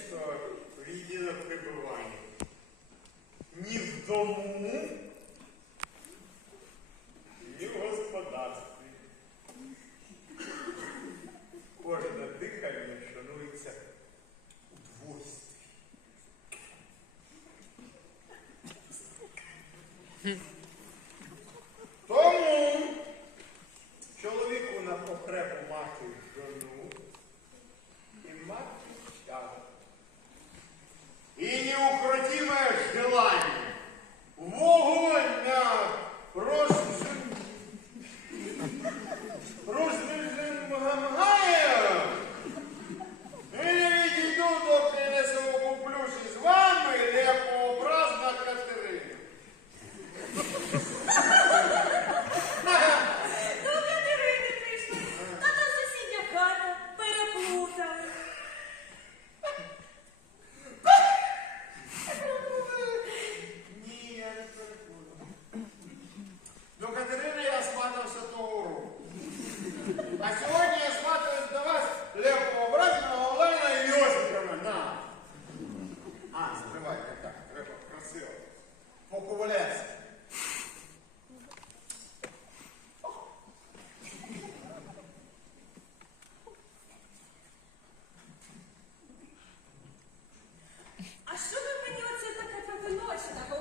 Українського відділу прибування. Ні в дому, ні в господарстві. Кожне дихання шанується у двойстві. Тому чоловіку на потребу мати жону Gracias.